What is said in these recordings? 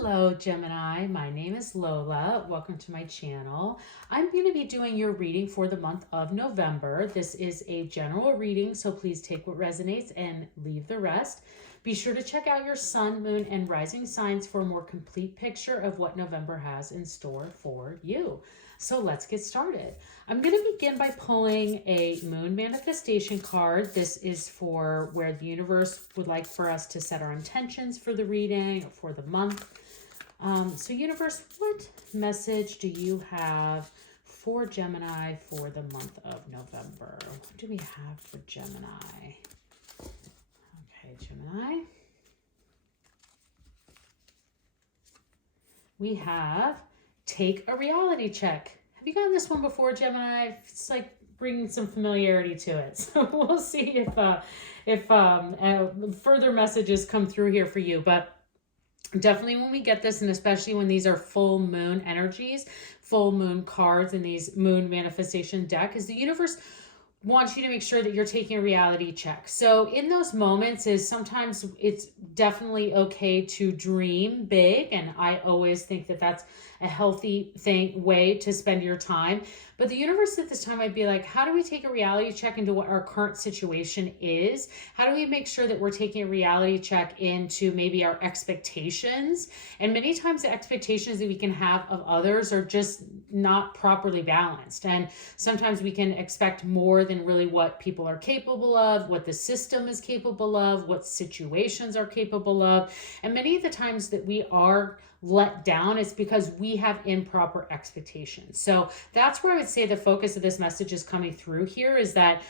Hello, Gemini. My name is Lola. Welcome to my channel. I'm going to be doing your reading for the month of November. This is a general reading, so please take what resonates and leave the rest. Be sure to check out your sun, moon, and rising signs for a more complete picture of what November has in store for you. So let's get started. I'm going to begin by pulling a moon manifestation card. This is for where the universe would like for us to set our intentions for the reading or for the month. So universe, what message do you have for Gemini for the month of November? What do we have for Gemini? Okay, Gemini. We have take a reality check. Have you gotten this one before, Gemini? It's like bringing some familiarity to it. So we'll see if further messages come through here for you. But definitely when we get this, and especially when these are full moon energies, full moon cards in these moon manifestation deck, is the universe wants you to make sure that you're taking a reality check. So in those moments is sometimes it's definitely okay to dream big. And I always think that that's a healthy way to spend your time. But the universe at this time might be like, how do we take a reality check into what our current situation is? How do we make sure that we're taking a reality check into maybe our expectations? And many times the expectations that we can have of others are just not properly balanced. And sometimes we can expect more than really what people are capable of, what the system is capable of, what situations are capable of. And many of the times that we are let down, it's because we have improper expectations. So that's where I would say the focus of this message is coming through here, is that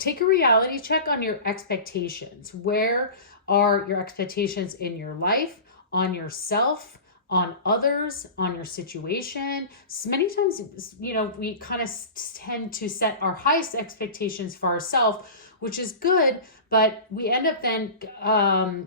take a reality check on your expectations. Where are your expectations in your life, on yourself, on others, on your situation? So many times, we kind of tend to set our highest expectations for ourselves, which is good, but we end up then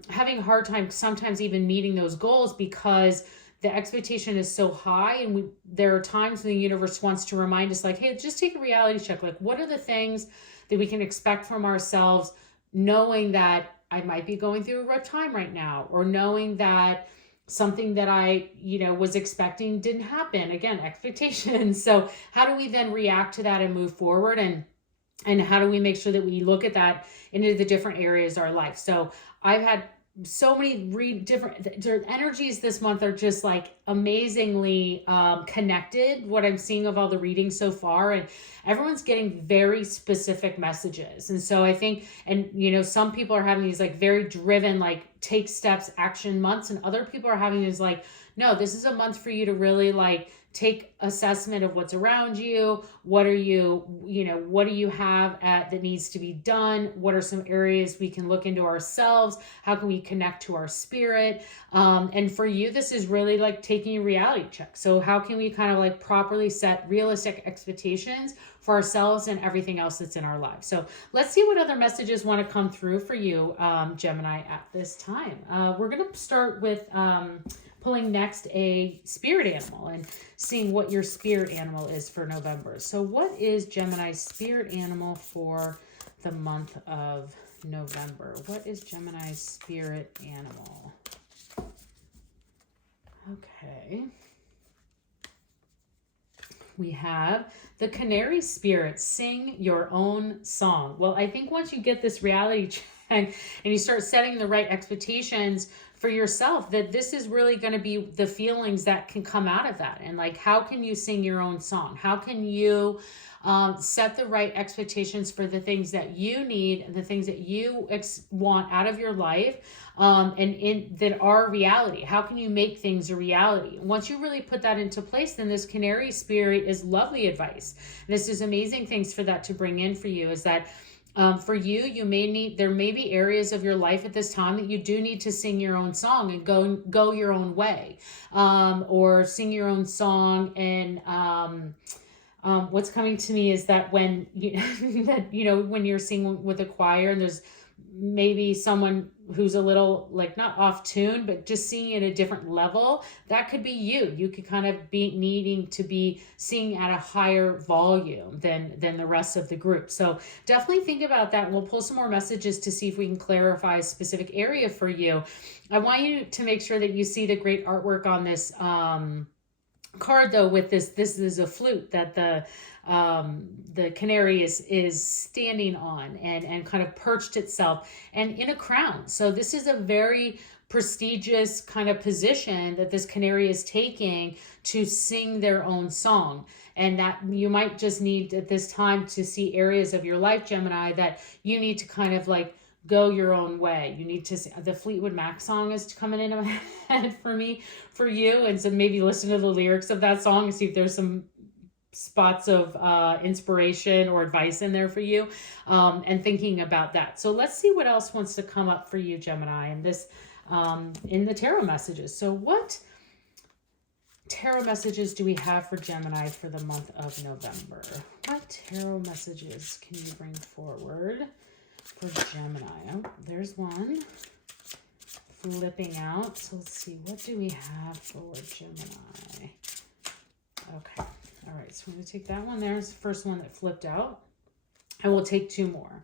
having a hard time sometimes even meeting those goals because the expectation is so high. And there are times when the universe wants to remind us like, hey, just take a reality check. Like, what are the things that we can expect from ourselves, knowing that I might be going through a rough time right now, or knowing that something that I, was expecting didn't happen. Again, expectations. So how do we then react to that and move forward? And how do we make sure that we look at that into the different areas of our life? So I've had so many different energies this month are just like amazingly connected, what I'm seeing of all the readings so far, and everyone's getting very specific messages. And so I think, and some people are having these like very driven, like take steps, action months, and other people are having these like, no, this is a month for you to really like take assessment of what's around you. What do you have that needs to be done? What are some areas we can look into ourselves? How can we connect to our spirit? And for you, this is really like taking a reality check. So how can we kind of like properly set realistic expectations for ourselves and everything else that's in our lives? So let's see what other messages want to come through for you, Gemini, at this time. We're going to start with pulling next a spirit animal and seeing what your spirit animal is for November. So what is Gemini's spirit animal for the month of November? What is Gemini's spirit animal? Okay. We have the canary spirit, sing your own song. Well, I think once you get this reality check and you start setting the right expectations for yourself, that this is really going to be the feelings that can come out of that. And like, how can you sing your own song? How can you set the right expectations for the things that you need and the things that you want out of your life, and that are reality? How can you make things a reality? Once you really put that into place, then this canary spirit is lovely advice. And this is amazing things for that to bring in for you, is that for you, there may be areas of your life at this time that you do need to sing your own song and go your own way, or sing your own song. And what's coming to me is that when when you're singing with a choir and there's maybe someone who's a little like not off tune, but just singing at a different level. That could be you. You could kind of be needing to be singing at a higher volume than the rest of the group. So definitely think about that. We'll pull some more messages to see if we can clarify a specific area for you. I want you to make sure that you see the great artwork on this card, though. With this is a flute that the canary is standing on and kind of perched itself and in a crown. So this is a very prestigious kind of position that this canary is taking to sing their own song. And that you might just need at this time to see areas of your life, Gemini, that you need to kind of like go your own way. You need to see, the Fleetwood Mac song is coming into my head for you. And so maybe listen to the lyrics of that song and see if there's some spots of inspiration or advice in there for you, and thinking about that. So let's see what else wants to come up for you, Gemini, in this in the tarot messages. So what tarot messages do we have for Gemini for the month of November? What tarot messages can you bring forward for Gemini? Oh, there's one flipping out. So let's see, what do we have for Gemini? Okay. All right, so I'm going to take that one. There's the first one that flipped out. I will take two more.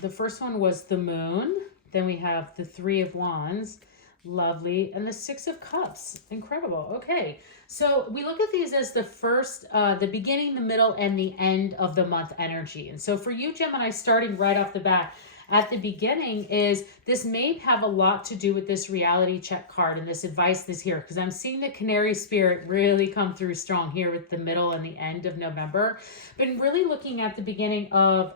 The first one was the Moon. Then we have the Three of Wands. Lovely. And the Six of Cups. Incredible. Okay, so we look at these as the first, the beginning, the middle, and the end of the month energy. And so for you, Gemini, starting right off the bat, at the beginning is this may have a lot to do with this reality check card and this advice this here, because I'm seeing the canary spirit really come through strong here with the middle and the end of November. But really looking at the beginning of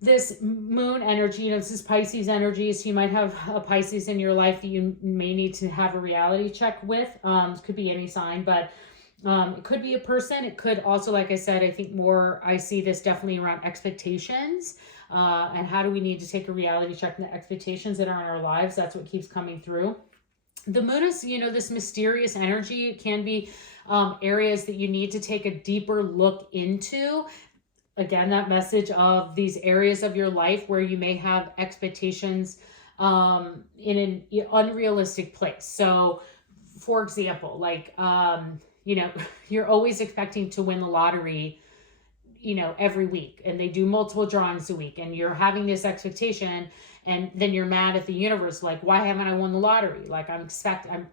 this moon energy, this is Pisces energy. So you might have a Pisces in your life that you may need to have a reality check with. It could be any sign, but it could be a person. It could also, like I said, I think more, I see this definitely around expectations. And how do we need to take a reality check on the expectations that are in our lives? That's what keeps coming through. The moon is, this mysterious energy. It can be areas that you need to take a deeper look into. Again, that message of these areas of your life where you may have expectations in an unrealistic place. So, for example, like, you're always expecting to win the lottery every week, and they do multiple drawings a week, and you're having this expectation, and then you're mad at the universe, like, why haven't I won the lottery? Like,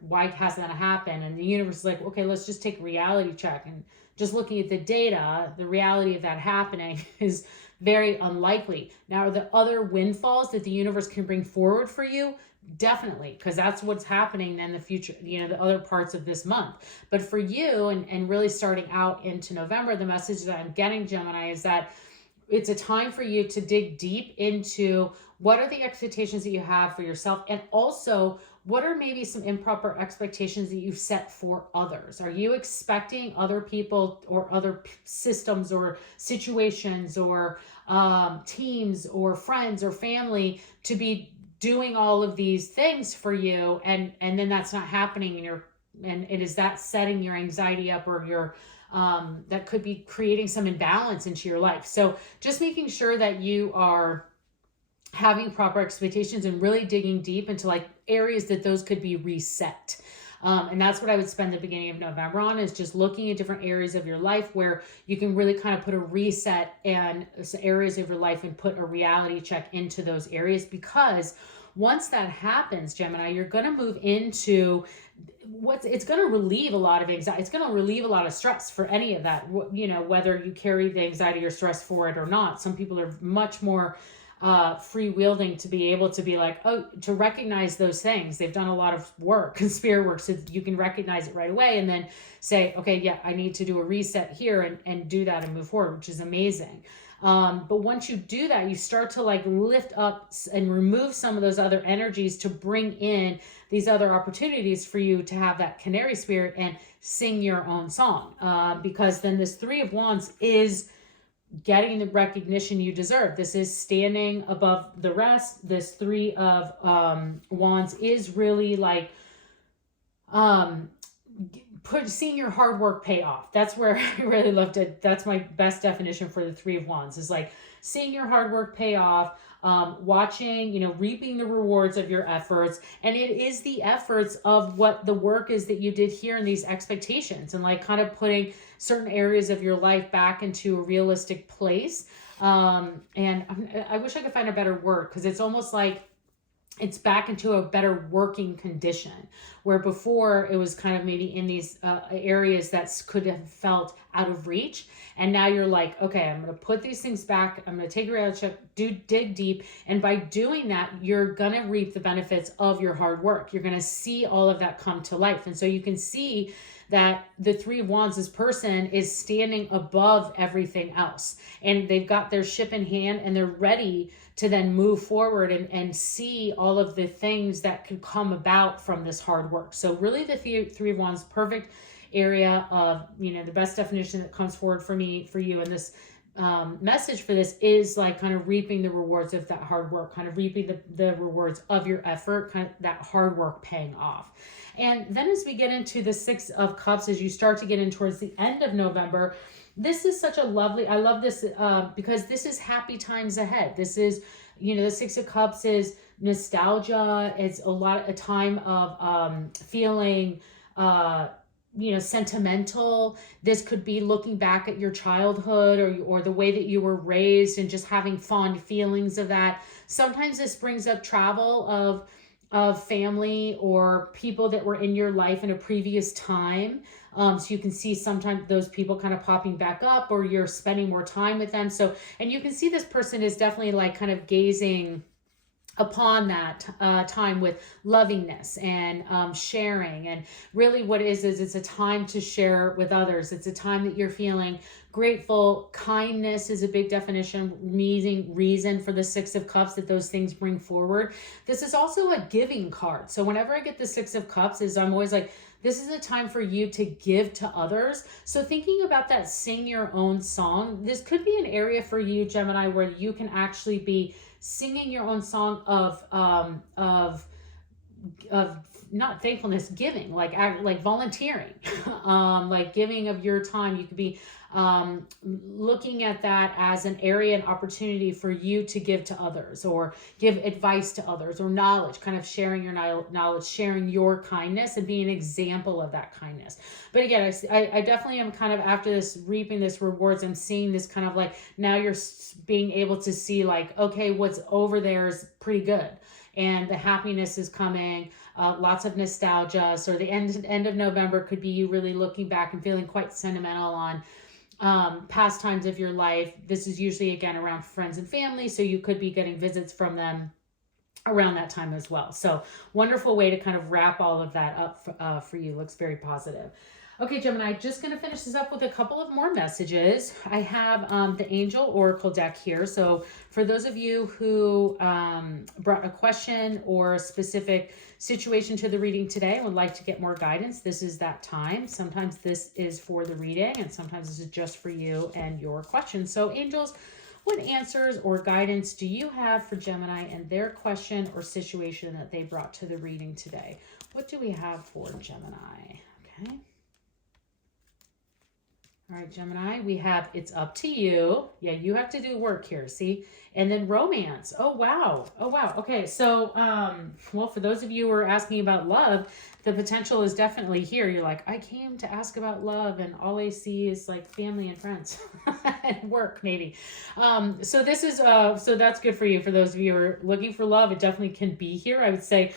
why hasn't that happened? And the universe is like, okay, let's just take a reality check. And just looking at the data, the reality of that happening is very unlikely. Now, are there other windfalls that the universe can bring forward for you? Definitely, because that's what's happening then in the future, the other parts of this month. But for you, and really starting out into November, the message that I'm getting, Gemini, is that it's a time for you to dig deep into what are the expectations that you have for yourself, and also what are maybe some improper expectations that you've set for others. Are you expecting other people or other systems or situations or teams or friends or family to be doing all of these things for you, and then that's not happening, and it is that setting your anxiety up, or your that could be creating some imbalance into your life. So just making sure that you are having proper expectations and really digging deep into like areas that those could be reset. And that's what I would spend the beginning of November on, is just looking at different areas of your life where you can really kind of put a reset and areas of your life and put a reality check into those areas. Because once that happens, Gemini, you're going to move into it's going to relieve a lot of anxiety. It's going to relieve a lot of stress for any of that, whether you carry the anxiety or stress for it or not. Some people are much more free-wielding to be able to be like, to recognize those things. They've done a lot of work and spirit work, so you can recognize it right away and then say, okay, yeah, I need to do a reset here and do that and move forward, which is amazing. But once you do that, you start to like lift up and remove some of those other energies to bring in these other opportunities for you to have that canary spirit and sing your own song. Because then this Three of Wands is getting the recognition you deserve. This is standing above the rest. This Three of Wands is really like seeing your hard work pay off. That's where I really loved it. That's my best definition for the Three of Wands, is like seeing your hard work pay off, watching, reaping the rewards of your efforts. And it is the efforts of what the work is that you did here in these expectations, and like kind of putting certain areas of your life back into a realistic place. And I wish I could find a better word, because it's almost like it's back into a better working condition, where before it was kind of maybe in these areas that could have felt out of reach. And now you're like, okay, I'm going to put these things back. I'm going to take a reality check, dig deep. And by doing that, you're going to reap the benefits of your hard work. You're going to see all of that come to life. And so you can see that the Three of Wands, this person is standing above everything else, and they've got their ship in hand, and they're ready to then move forward and see all of the things that could come about from this hard work. So really the Three of Wands, perfect area of, the best definition that comes forward for you in this message for this is like kind of reaping the rewards of that hard work, kind of reaping the rewards of your effort, kind of that hard work paying off. And then as we get into the Six of Cups, as you start to get in towards the end of November, this is such a lovely, I love this because this is happy times ahead. This is, the Six of Cups is nostalgia. It's a time of feeling, sentimental. This could be looking back at your childhood or the way that you were raised and just having fond feelings of that. Sometimes this brings up travel of family or people that were in your life in a previous time. So you can see sometimes those people kind of popping back up, or you're spending more time with them. So, and you can see this person is definitely like kind of gazing upon that time with lovingness and sharing. And really what it is it's a time to share with others. It's a time that you're feeling grateful. Kindness is a big definition, reason for the Six of Cups, that those things bring forward. This is also a giving card. So whenever I get the Six of Cups, I'm always like, this is a time for you to give to others. So thinking about that, sing your own song. This could be an area for you, Gemini, where you can actually be singing your own song of not thankfulness, giving, like volunteering, like giving of your time. You could be looking at that as an area and opportunity for you to give to others, or give advice to others, or knowledge, kind of sharing your knowledge, sharing your kindness, and being an example of that kindness. But again, I definitely am kind of, after this, reaping this rewards. I'm seeing this kind of like, now you're being able to see like, okay, what's over there is pretty good, and the happiness is coming. Lots of nostalgia. So the end of November could be you really looking back and feeling quite sentimental on past times of your life. This is usually, again, around friends and family, so you could be getting visits from them around that time as well. So wonderful way to kind of wrap all of that up for you. Looks very positive. Okay, Gemini, just going to finish this up with a couple of more messages. I have the Angel Oracle deck here. So for those of you who brought a question or a specific situation to the reading today and would like to get more guidance, this is that time. Sometimes this is for the reading, and sometimes this is just for you and your questions. So angels, what answers or guidance do you have for Gemini and their question or situation that they brought to the reading today? What do we have for Gemini? Okay. All right, Gemini, we have it's up to you. Yeah, you have to do work here, see? And then romance. Oh, wow. Oh, wow. Okay, so, well, for those of you who are asking about love, the potential is definitely here. You're like, I came to ask about love, and all I see is like family and friends and work, maybe. So this is, so that's good for you. For those of you who are looking for love, it definitely can be here. I would say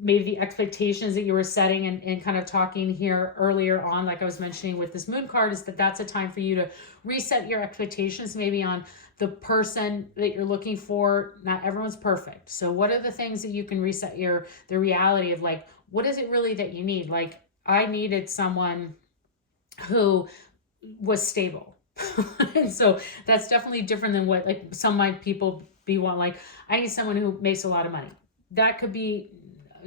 maybe the expectations that you were setting and kind of talking here earlier on, like I was mentioning with this moon card, is that that's a time for you to reset your expectations maybe on the person that you're looking for. Not everyone's perfect. So what are the things that you can reset the reality of, like, what is it really that you need? Like, I needed someone who was stable. And so that's definitely different than what, like, some people be want, like, I need someone who makes a lot of money. That could be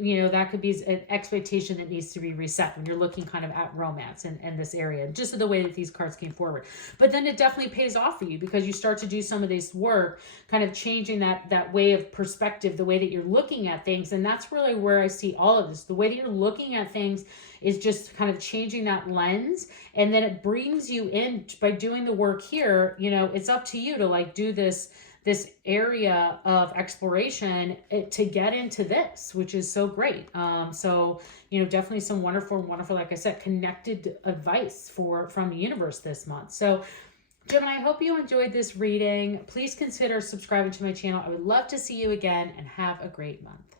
you know, that could be an expectation that needs to be reset when you're looking kind of at romance and this area, just the way that these cards came forward. But then it definitely pays off for you because you start to do some of this work, kind of changing that way of perspective, the way that you're looking at things. And that's really where I see all of this. The way that you're looking at things is just kind of changing that lens. And then it brings you in by doing the work here. You know, it's up to you to like do this area of exploration to get into this, which is so great. So, you know, definitely some wonderful, like I said, connected advice from the universe this month. So Gemini, I hope you enjoyed this reading. Please consider subscribing to my channel. I would love to see you again, and have a great month.